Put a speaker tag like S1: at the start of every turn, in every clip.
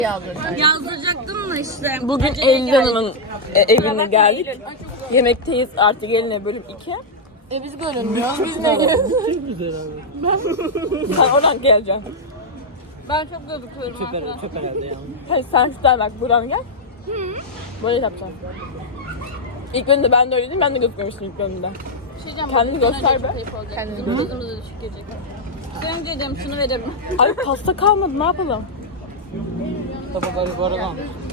S1: Yazdıracaktım da işte.
S2: Bugün Eylül Hanım'ın evine geldik. Yemekteyiz artık Eylül'e bölüm 2.
S1: Biz görünmüyor. Biz ne görünüyoruz?
S2: Sen oradan geleceksin.
S1: Ben çok gözüküyorum arkadaşlar.
S3: Çok herhalde ya.
S2: Hadi sen tutar bak buradan gel. Böyle yapacağım. İlk bölümde ben de öyleydim. Ben de gözükmemiştim ilk bölümde. Kendini göster be.
S1: Kendini gözümüze düşük gelecek. Önce dedim şunu verelim.
S2: Ay pasta kalmadı ne yapalım?
S3: Tabakları bu arada.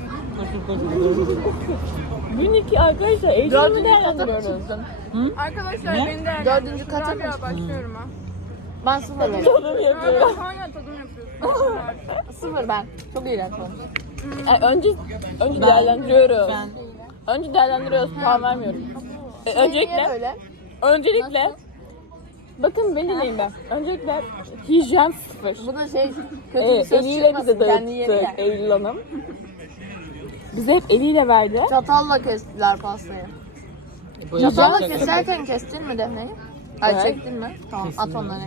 S2: Gün 2 arkadaşlar Eylül'ü değerlendiriyoruz.
S1: Arkadaşlar beni de
S4: 4. kata mı?
S1: başlıyorum ha.
S4: Ben 0 veriyorum.
S2: Tadım yapıyorum.
S1: Hala tadım yapıyorsun.
S4: 0 ben. Çok iğrenç olmuş.
S2: Önce değerlendiriyoruz. Önce değerlendiriyoruz. Puan vermiyorum.
S4: Niye
S2: Öncelikle
S4: böyle?
S2: bakın beni dinleyin ben. Öncelikle hijyen 0.
S4: Bu da kötü bir söz
S2: Eliyle bize
S4: çıkmasın kendi yeriyle.
S2: dağıttık Eylül Hanım. Bize hep eliyle verdi.
S4: Çatalla kestiler pastayı.
S3: Bu
S4: Çatalla
S3: yapacak-
S4: keserken kestin mi Defne'yi? Hayır
S2: Evet.
S4: çektin mi? Tamam at onları.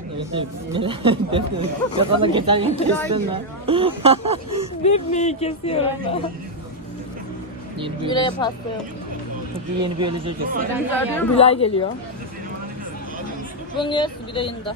S3: Kafana geçen yıl kestin mi?
S2: Defneyi kesiyorum ben.
S4: Yüreğe pasta yok.
S3: Çünkü yeni biyoloji hocası.
S2: Güzel geliyor.
S1: Bunun yarısı bir ayında.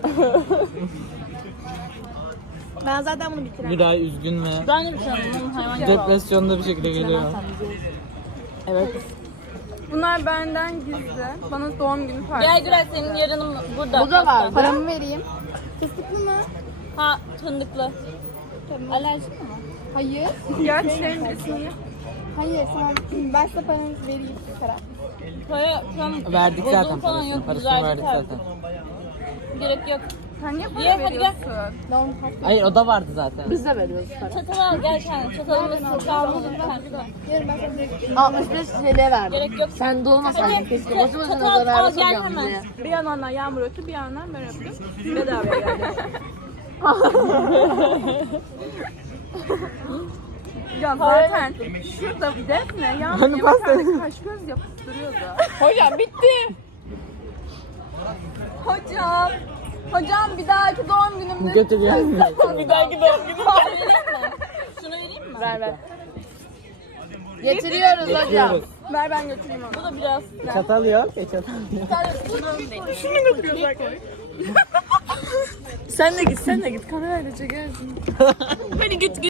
S4: Ben zaten bunu bitiremem.
S3: Güray üzgün ve
S1: Ben de bir şey anlamadım. Hayvan gibi.
S3: depresyonda bir şekilde geliyor.
S2: Evet.
S1: Bunlar benden gizli. Bana doğum günü partisi. Gel Güray senin yarının burada.
S4: Bu da var.
S1: Paramı vereyim. Fıstıklı mı? Ha fındıklı. Alerjik mi?
S4: Hayır.
S1: Gerçekten birisini.
S4: Hayır sen ben size paranızı vereyim.
S1: Para
S3: Verdik
S1: bozum
S3: zaten
S1: falan yok.
S3: parasını.
S1: Güzel
S3: Parasını verdik
S1: artık.
S3: zaten.
S1: Gerek yok.
S4: Sen niye
S1: Ye hadi gel.
S3: Hayır o da vardı zaten.
S4: Biz de veriyoruz para.
S1: Çatal al gel sen. Çatalımız kalmadı.
S4: 65 TL verdim.
S1: Gerek yok.
S4: Sen dolmasaydın keşke. Boşu boşuna
S1: Çatal
S4: zarar
S1: al gel
S4: sokacağım
S1: hemen.
S4: diye.
S1: Bir yandan yağmur ötü bir yandan ben öptüm. Bedavaya geldi. Ya zaten şurada Defne yağmur yemekhane kaş göz yapıp duruyordu.
S2: Hocam bitti.
S1: Hocam bir dahaki doğum günümde
S3: Götü gelmiyor.
S2: Bir dahaki doğum günü.
S1: şunu vereyim mi?
S2: Ver.
S4: Getiriyoruz hocam.
S1: Ver ben götüreyim onu. Bu da biraz
S3: Çatal yok. Çatal yok.
S2: Sen de git kamerayla çekersin. Beni git.